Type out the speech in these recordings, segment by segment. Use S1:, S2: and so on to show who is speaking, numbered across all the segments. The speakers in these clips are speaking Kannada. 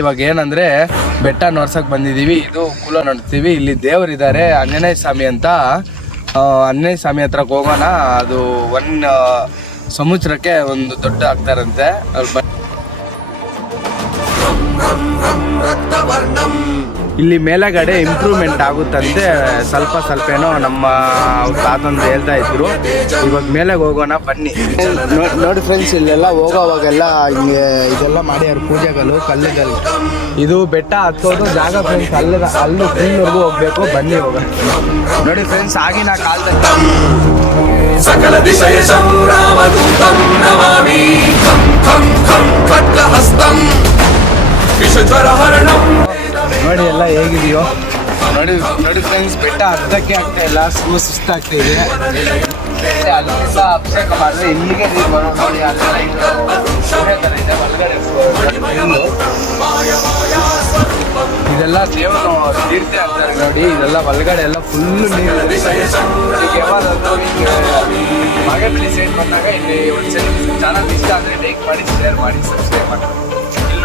S1: ಇವಾಗ ಏನಂದ್ರೆ ಬೆಟ್ಟ ನೋಡ್ಸಕ್ ಬಂದಿದೀವಿ, ಇದು ಕೂಲ ನೋಡ್ತೀವಿ. ಇಲ್ಲಿ ದೇವರಿದ್ದಾರೆ ಆಂಜನೇಯ ಸ್ವಾಮಿ ಅಂತ. ಅಂಜನೇಯ ಸ್ವಾಮಿ ಹತ್ರ ಹೋಗೋಣ. ಅದು ಒನ್ ಸಮುದ್ರಕ್ಕೆ ಒಂದು ದೊಡ್ಡ ಆಗ್ತಾರಂತೆ. ಇಲ್ಲಿ ಮೇಲಗಡೆ ಇಂಪ್ರೂವ್ಮೆಂಟ್ ಆಗುತ್ತಂತೆ ಸ್ವಲ್ಪ ಸ್ವಲ್ಪ ಏನೋ ನಮ್ಮ ತಾತಂದು ಹೇಳ್ತಾ ಇದ್ರು. ಇವಾಗ ಮೇಲೆ ಹೋಗೋಣ ಬನ್ನಿ. ನೋಡಿ ಫ್ರೆಂಡ್ಸ್ ಇಲ್ಲೆಲ್ಲ ಹೋಗೋವಾಗೆಲ್ಲ ಹಿಂಗೆ ಇದೆಲ್ಲ ಮಾಡ್ಯಾರ ಪೂಜೆಗಳು ಕಲ್ಲುಗಳು. ಇದು ಬೆಟ್ಟ ಹತ್ತೋದು ಜಾಗ ಫ್ರೆಂಡ್ಸ್ ಅಲ್ಲಿ ಅಲ್ಲೂ ಫುಲ್ವರೆಗೂ ಹೋಗ್ಬೇಕು ಬನ್ನಿ ಹೋಗೋಣ. ನೋಡಿ ಫ್ರೆಂಡ್ಸ್ ಆಗಿನ ಕಾಲದಲ್ಲಿ.
S2: ಸಕಲ ಹಸ್ತಂ
S1: ನೋಡಿ ಫ್ರೆಂಡ್ಸ್, ಬೆಟ್ಟ ಅರ್ಧಕ್ಕೆ ಆಗ್ತಾ ಇಲ್ಲ ತುಂಬ ಸುಸ್ತಾಗ್ತಾ ಇದೆ ಅಲ್ಲಿಂದ ಅಭಿಷೇಕ ಮಾಡಿದ್ರೆ ಇಲ್ಲಿಗೆ ನೀರು ಬರೋ ನೋಡಿ. ಇದೆಲ್ಲ ದೇವರು ತೀರ್ಥ ಅಂತಾರೆ ನೋಡಿ, ಇದೆಲ್ಲ ಒಳಗಡೆ ಎಲ್ಲ ಫುಲ್ ನೀರು ಇದೆ. ಯಾವಾಗ ಸೈಡ್ ಬಂದಾಗ ಇಲ್ಲಿ ಒಂದು ಚಾನಲ್ ಇಷ್ಟ ಆದರೆ ಲೈಕ್ ಮಾಡಿ ಶೇರ್ ಮಾಡಿ ಸಬ್ಸ್ಕ್ರೈಬ್ ಮಾಡಿ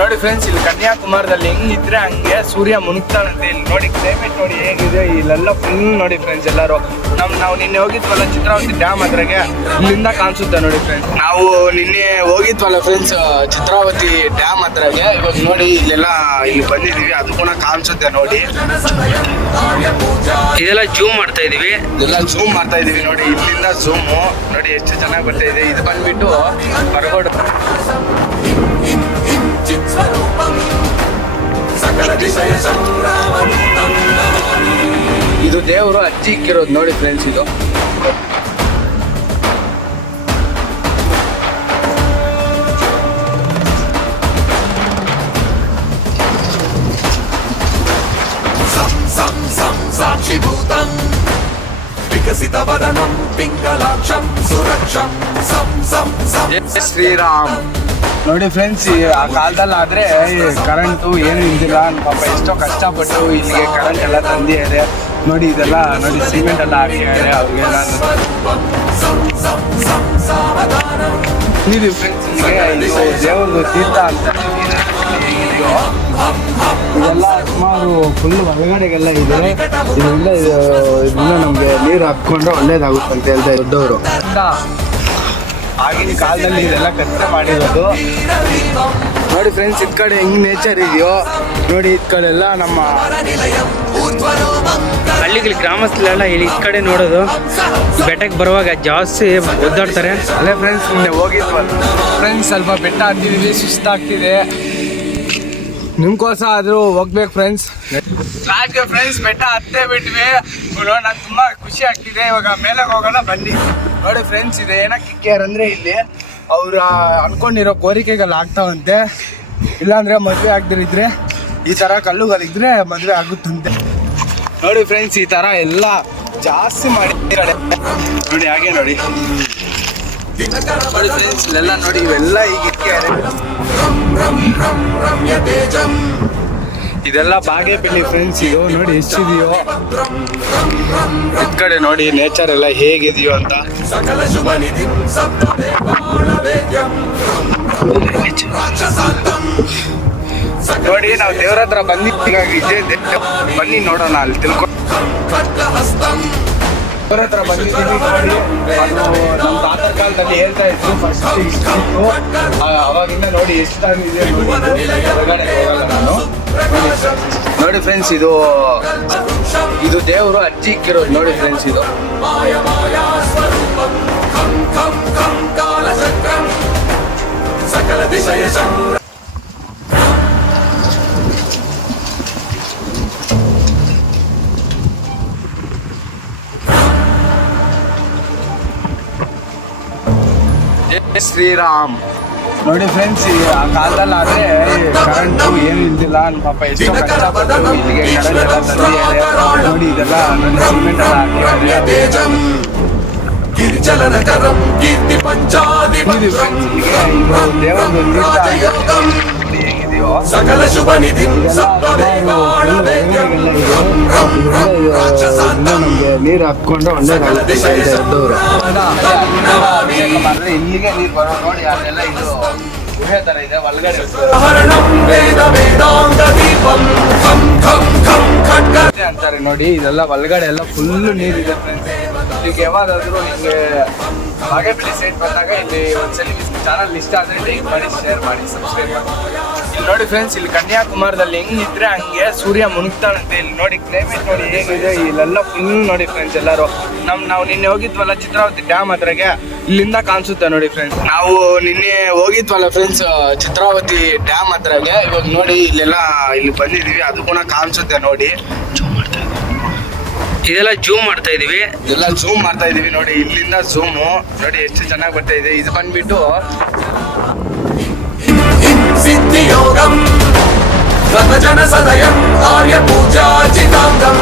S1: ನೋಡಿ ಫ್ರೆಂಡ್ಸ್ ಇಲ್ಲಿ ಕನ್ಯಾಕುಮಾರದಲ್ಲಿ ಹೆಂಗಿದ್ರೆ ಹಂಗೆ ಸೂರ್ಯ ಮುನುಗ್ತಾನಂತೆ ಇಲ್ಲಿ ನೋಡಿ ಕ್ಲೈಮೇಟ್ ನೋಡಿ ಹೇಗಿದೆ ಇಲ್ಲೆಲ್ಲ ಫುಲ್ ನೋಡಿ ಫ್ರೆಂಡ್ಸ್ ಎಲ್ಲರೂ. ನಮ್ ನಾವು ನಿನ್ನೆ ಹೋಗಿದ್ವಲ್ಲ ಚಿತ್ರಾವತಿ ಡ್ಯಾಮ್ ಹತ್ರಗೆ ಇಲ್ಲಿಂದ ಕಾಣಿಸುತ್ತೆ ನೋಡಿ ಫ್ರೆಂಡ್ಸ್ ನಾವು ನಿನ್ನೆ ಹೋಗಿದ್ವಲ್ಲ ಫ್ರೆಂಡ್ಸ್ ಚಿತ್ರಾವತಿ ಡ್ಯಾಮ್ ಹತ್ರಗೆ. ಇವಾಗ ನೋಡಿ ಇಲ್ಲೆಲ್ಲ ಇಲ್ಲಿ ಬಂದಿದೀವಿ ಅದು ಕೂಡ ಕಾಣಿಸುತ್ತೆ ನೋಡಿ.
S3: ಇದೆಲ್ಲ ಜೂಮ್ ಮಾಡ್ತಾ ಇದೀವಿ.
S1: ಇದೆಲ್ಲ ಜೂಮ್ ಮಾಡ್ತಾ ಇದೀವಿ ನೋಡಿ ಇಲ್ಲಿಂದ ಜೂಮು ನೋಡಿ ಎಷ್ಟು ಚೆನ್ನಾಗಿ ಬರ್ತಾ ಇದೆ. ಇದು ಬಂದ್ಬಿಟ್ಟು ಹೊರಗೋಡು. ಇದು ದೇವರು ಅಚ್ಚಿ ಇಕ್ಕಿರೋದು ನೋಡಿ ಫ್ರೆಂಡ್ಸ್ ಇದು
S2: సాక్షిభూతం వికసిత వదనం పింగళాక్షం సురక్షం సం
S1: సం శ్రీరామ్ ನೋಡಿ ಫ್ರೆಂಡ್ಸ್ ಆ ಕಾಲದಲ್ಲಿ ಆದರೆ ಕರೆಂಟು ಏನು ಇದ್ದಿಲ್ಲ ಪಾಪ ಎಷ್ಟೋ ಕಷ್ಟಪಟ್ಟು ಇಲ್ಲಿಗೆ ಕರೆಂಟ್ ಎಲ್ಲ ತಂದಿದ್ದಾರೆ ನೋಡಿ ಇದೆಲ್ಲ, ನೋಡಿ ಸಿಮೆಂಟ್ ಎಲ್ಲ ಹಾಕಿದ್ದಾರೆ ಅವ್ರಿಗೆಲ್ಲ. ಇದು ಫ್ರೆಂಡ್ಸ್ ಇಲ್ಲಿಗೆ ದೇವ್ರದ್ದು ತೀರ್ಥ ಅಂತ. ಇದೆಲ್ಲ ಸುಮಾರು ಫುಲ್ ಒಳಗಡೆಗೆಲ್ಲ ಇದೆ. ಇದರಿಂದ ಇದನ್ನ ನಮಗೆ ನೀರು ಹಾಕ್ಕೊಂಡ್ರೆ ಒಳ್ಳೇದಾಗುತ್ತೆ ಅಂತ ಹೇಳ್ತಾ ದೊಡ್ಡವರು. ಆಗಿನ ಕಾಲದಲ್ಲಿ ಇದೆಲ್ಲ ಕಷ್ಟ ಮಾಡಿರೋದು. ನೋಡಿ ಫ್ರೆಂಡ್ಸ್ ಇದ್ ಕಡೆ ಹೆಂಗ್ ನೇಚರ್ ಇದೆಯೋ, ನೋಡಿ ಇದ್ ಕಡೆ ನಮ್ಮ
S3: ಹಳ್ಳಿಗಳ ಗ್ರಾಮಸ್ಥಲೆಲ್ಲ ಇಲ್ಲಿ ಈ ಕಡೆ ನೋಡೋದು. ಬೆಟ್ಟಕ್ಕೆ ಬರುವಾಗ ಜಾಸ್ತಿ ಒದ್ದಾಡ್ತಾರೆ.
S1: ಅಲ್ಲೇ ಫ್ರೆಂಡ್ಸ್ ನಿನ್ನೆ ಹೋಗಿದ್ವಲ್ಲ. ಫ್ರೆಂಡ್ಸ್ ಸ್ವಲ್ಪ ಬೆಟ್ಟ ಹತ್ತಿದೀವಿ, ಸುಸ್ತಾಗ್ತಿದೆ. ನಿಮ್ಗೋಸ ಆದರೂ ಹೋಗ್ಬೇಕು ಫ್ರೆಂಡ್ಸ್ ಲಾಸ್ಟ್ಗೆ ಫ್ರೆಂಡ್ಸ್ ಬೆಟ್ಟ ಹತ್ತೇ ಬಿಟ್ವಿ. ನಂಗೆ ತುಂಬಾ ಖುಷಿ ಆಗ್ತಿದೆ. ಇವಾಗ ಮೇಲೆ ಹೋಗೋಣ, ಬನ್ನಿ. ನೋಡಿ ಫ್ರೆಂಡ್ಸ್ ಇದೆ. ಏನಕ್ಕೆ ಕಿಕ್ಕಿಯಾರ್ ಅಂದರೆ ಇಲ್ಲಿ ಅವ್ರ ಅನ್ಕೊಂಡಿರೋ ಕೋರಿಕೆಗಳು ಆಗ್ತಾವಂತೆ. ಇಲ್ಲಾಂದರೆ ಮದುವೆ ಆಗ್ದಿರಿದ್ರೆ, ಈ ಥರ ಕಲ್ಲುಗಳಿದ್ರೆ ಮದುವೆ ಆಗುತ್ತಂತೆ. ನೋಡಿ ಫ್ರೆಂಡ್ಸ್ ಈ ತರ ಎಲ್ಲ ಜಾಸ್ತಿ ಮಾಡಿ ನೋಡಿ, ಹಾಗೆ ನೋಡಿ. ನೋಡಿ ಫ್ರೆಂಡ್ಸ್ ಇಲ್ಲೆಲ್ಲ ನೋಡಿ, ಇವೆಲ್ಲ ಈಗ ಇದೆಲ್ಲ ಬಾಗೇಪಲ್ಲಿ ಫ್ರೆಂಡ್ಸ್ ಇದು ನೋಡಿ ಎಷ್ಟಿದೆಯೋ. ಇದ್ ಕಡೆ ನೋಡಿ ನೇಚರ್ ಎಲ್ಲ ಹೇಗಿದೆಯೋ ಅಂತ. ನೋಡಿ ನಾವು ದೇವ್ರ ಹತ್ರ ಬಂದಿದ್ದೀವಿ ಬನ್ನಿ ನೋಡೋಣ ಅಲ್ಲಿ ತಿಳ್ಕೊಂಡು ಅವ್ರ ಹತ್ರ ಬಂದಿದ್ದೀನಿ. ನಮ್ಮ ತಾತ ಕಾಲದಲ್ಲಿ ಹೇಳ್ತಾ ಇದ್ರು ಫಸ್ಟ್ ಇಷ್ಟಿತ್ತು ಅವಾಗಿಂದ ನೋಡಿ ಎಷ್ಟು ಇದೆ ಹೊರಗಡೆ ನಾನು. ನೋಡಿ ಫ್ರೆಂಡ್ಸ್ ಇದು ಇದು ದೇವರು ಅಜ್ಜಿ ಇಕ್ಕಿರೋದು. ನೋಡಿ ಫ್ರೆಂಡ್ಸ್ ಇದು.
S2: ಸಕಲ ದಿಶೆಯ
S1: ಜಯ ಶ್ರೀರಾಮ್. ನೋಡಿ ಫ್ರೆಂಡ್ಸ್ ಈ ಆ ಕಾಲದಲ್ಲಿ ಆದ್ರೆ ಕರೆಂಟು ಏನು ಇದ್ದಿಲ್ಲ ಅಲ್ಲಿ ಪಾಪ ಎಷ್ಟು ಕಷ್ಟಪಟ್ಟು ಇಲ್ಲಿಗೆ ಕರೆಂಟ್ ಎಲ್ಲ ನೋಡಿ ಇದೆಲ್ಲ ಸಿಮೆಂಟ್ ಎಲ್ಲ ಹಾಕಿದ್ದಾರೆ ಗಿರಿಜಲನ ಕರಂ ಕೀರ್ತಿ
S2: ಪಂಚಾದಿ ದೇವರು സകല
S1: ശുഭനിധി ನೀರ್ ಹಾಕೊಂಡು ಒಂದೇ ದೊಡ್ಡವರು. ಇಲ್ಲಿಗೆ ನೀರು ಬರೋ ನೋಡಿ ಅದೆಲ್ಲ ಇದು ಗುಹೆ ತರ ಇದೆ ಒಳಗಡೆ ಅಂತಾರೆ ನೋಡಿ ಇದೆಲ್ಲ ಒಳಗಡೆ ಎಲ್ಲ ಫುಲ್ ನೀರಿದೆ ಈಗ ಯಾವಾಗಾದ್ರೂ ನಿಮಗೆ ಹಾಗೆ ಬೆಳಿ ಸೈಡ್ ಬಂದಾಗ ಇಲ್ಲಿ ಒಂದ್ಸಲಿ ಚಾನಲ್ ಲಿಸ್ಟ್ ಆದರೆ ಲೈಕ್ ಮಾಡಿ ಶೇರ್ ಮಾಡಿ ಸಬ್ಸ್ಕ್ರೈಬ್ ಮಾಡಿ. ನೋಡಿ ಫ್ರೆಂಡ್ಸ್ ಇಲ್ಲಿ ಕನ್ಯಾಕುಮಾರದಲ್ಲಿ ಹೆಂಗಿದ್ರೆ ಹಂಗೆ ಸೂರ್ಯ ಮುಳುಗ್ತಾನಂತೆ ಇಲ್ಲಿ ನೋಡಿ ಕ್ಲೈಮೇಟ್ ನೋಡಿ ಹೇಗಿದೆ ಇಲ್ಲೆಲ್ಲ ಫುಲ್ ನೋಡಿ ಫ್ರೆಂಡ್ಸ್ ಎಲ್ಲರೂ. ನಮ್ ನಾವು ನಿನ್ನೆ ಹೋಗಿದ್ವಲ್ಲ ಚಿತ್ರಾವತಿ ಡ್ಯಾಮ್ ಹತ್ರಗೆ ಇಲ್ಲಿಂದ ಕಾಣಿಸುತ್ತೆ ನೋಡಿ ಫ್ರೆಂಡ್ಸ್ ನಾವು ನಿನ್ನೆ ಹೋಗಿದ್ವಲ್ಲ ಫ್ರೆಂಡ್ಸ್ ಚಿತ್ರಾವತಿ ಡ್ಯಾಮ್ ಹತ್ರಗೆ. ಇವಾಗ ನೋಡಿ ಇಲ್ಲೆಲ್ಲ ಇಲ್ಲಿ ಬಂದಿದೀವಿ ಅದು ಕೂಡ ಕಾಣಿಸುತ್ತೆ ನೋಡಿ.
S3: ಇದೆಲ್ಲ ಜೂಮ್ ಮಾಡ್ತಾ ಇದೀವಿ.
S1: ಎಲ್ಲ ಜೂಮ್ ಮಾಡ್ತಾ ಇದೀವಿ ನೋಡಿ ಇಲ್ಲಿಂದ ಜೂಮು ನೋಡಿ ಎಷ್ಟು ಚೆನ್ನಾಗಿ ಬರ್ತಾ ಇದೆ. ಇದು ಬಂದ್ಬಿಟ್ಟು
S2: सिद्धियोगम् गतजनसदयम् आर्यपूजाचिताङ्गम्